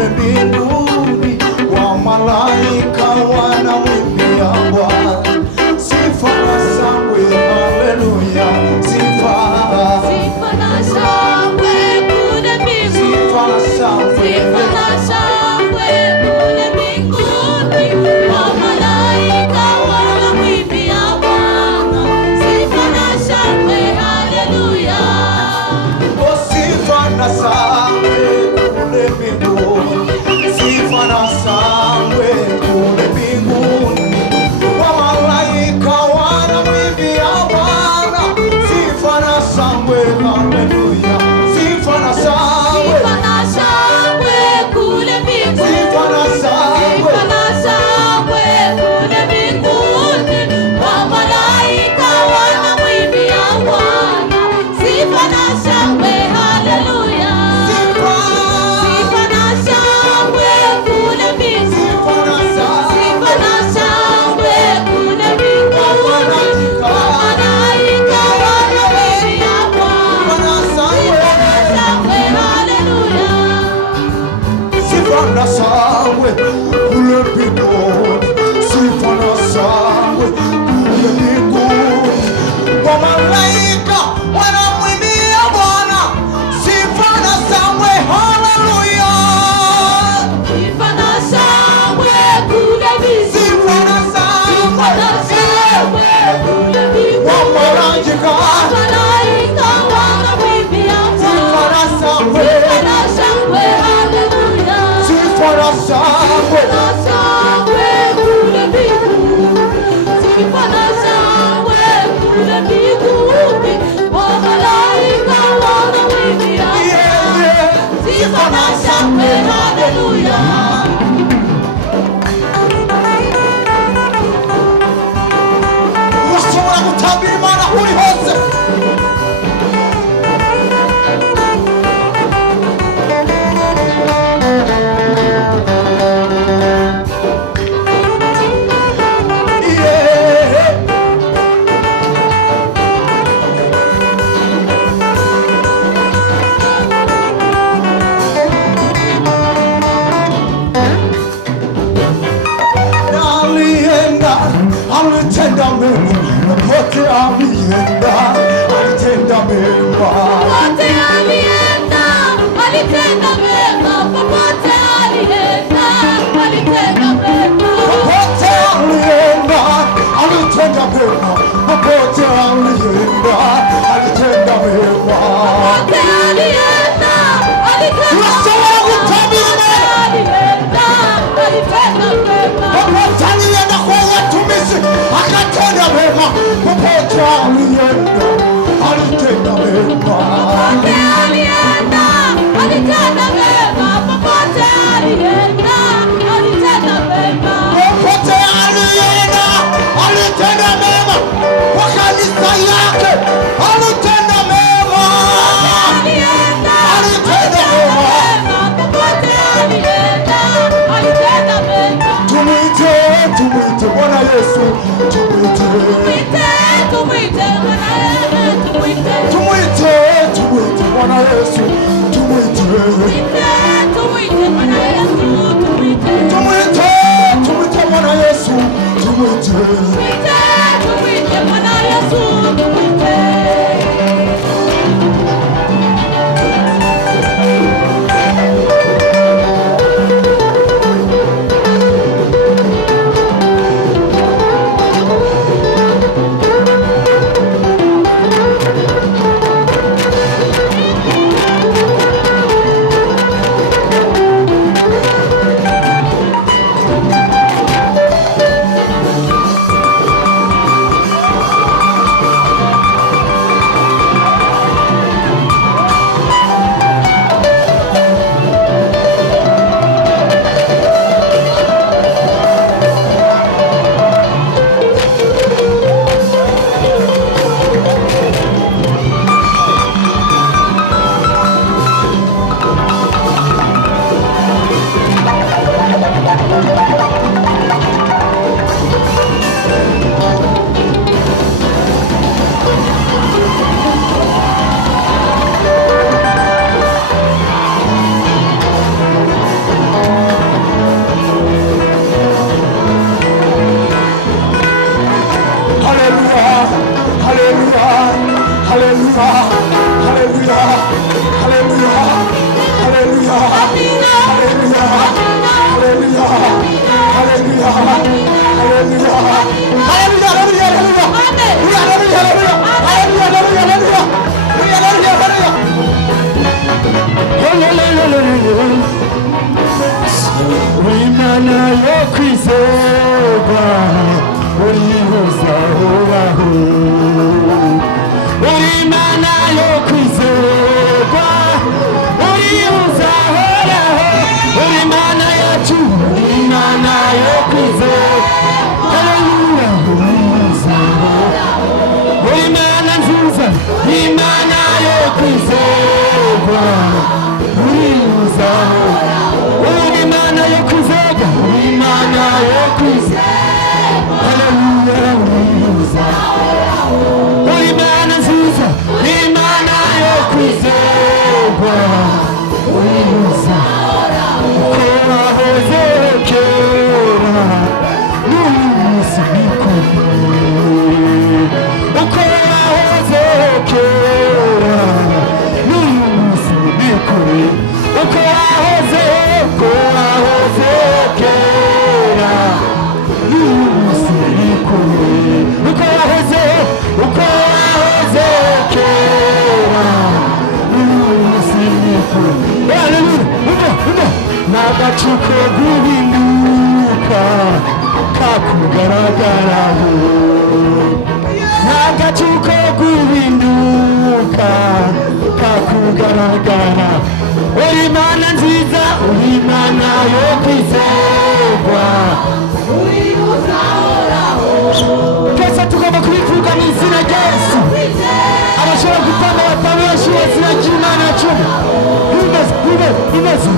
kule mbinguni, wa malaika wanamwimbia Bwana sifa na shangwe, haleluya, sifa na shangwe kule mbinguni, sifa na shangwe, sifa na shangwe kule mbinguni, wa malaika wanamwimbia Bwana sifa na shangwe, haleluya. oh, sifa na shangwe kule mbinguni, sifa na shangwe kule mbinguni, wa malaika wanamwimbia Bwana sifa na shangwe, haleluya, sifa na shangwe, Sifa na shangwe kule mbinguni, sifa na shangwe, sifa na shangwe kule mbinguni, wa malaika wanamwimbia Bwana sifa na shangwe, haleluya. Sifa na shangwe kule mbinguni, sifa na shangwe, sifa na shangwe kule mbinguni, wa malaika wanamwimbia Bwana na shangwe, shangwe, haleluya. sifa na shangwe kule mbinguni, sifa na shangwe kule mbinguni, wa malaika wanamwimbia Bwana sifa na shangwe, haleluya, Sifa na shangwe kule mbinguni, sifa na sifa na shangwe, shangwe kule mbinguni, wa malaika malaika wanamwimbia sifa Bwana na shangwe, sifa na shangwe, haleluya. sifa na shangwe, Na shangwe kule mbinguni, sifa na shangwe kule mbinguni, wa malaika wanamwimbia Bwana sifa na shangwe, haleluya. urashobora gutambira Imana aho uri hose. Yeah. Alienda, alitenda mema, popote alienda, alitenda mema. Popote alienda, alitenda mema. Popote alienda, alitenda mema. Popote alienda, alitenda mema, popote alienda, alitenda mema. Popote alienda, alitenda Unashobora mema. kutabiri Popote alienda, alitenda mema. popote alienda kwa watumishi, akatenda mema, popote alienda, alitenda mema. Popote alienda, alitenda mema. Popote alienda, alitenda mema. Popote alienda, alitenda mema, kwa kanisa yake alitenda mema. Alienda, Alitenda mema. popote alienda, alitenda mema. Tumwite, tumwite Bwana Yesu, tumwite, Tumwite, tumwite Bwana Yesu, tumwite. tumwite, tumwite Bwana Yesu, tumwite, Tumwite, tumwite Bwana Yesu, tumwite. tumwite, tumwite Bwana Yesu, tumwite. Tumwite, tumwite Bwana Yesu, tumwite. Imana yo kwizerwa uzahoraho. Imana yo kwizerwa, Imana yo kwizerwa, haleluya uzahoraho. Imana nziza, Imana yo kwizerwa uzahoraho. Uko wahoze kera n'uyu munsi niko uko wahoze kera n'uyu munsi niko uko wahoze kera n'uyu munsi niko uko wahoze kera n'uyu munsi niko. Haleluya. N'agacuko guhinduka kakugaragaraho, n'agacuko guhinduka kakugaragara. Uri Imana nziza, uri Imana yo kwizerwa, uri uzahoraho. Twese tugomba kubivuga mu izina rya Yesu. Abashobora gutamba batanga bashyira izina ry'Imana yacu. Imeze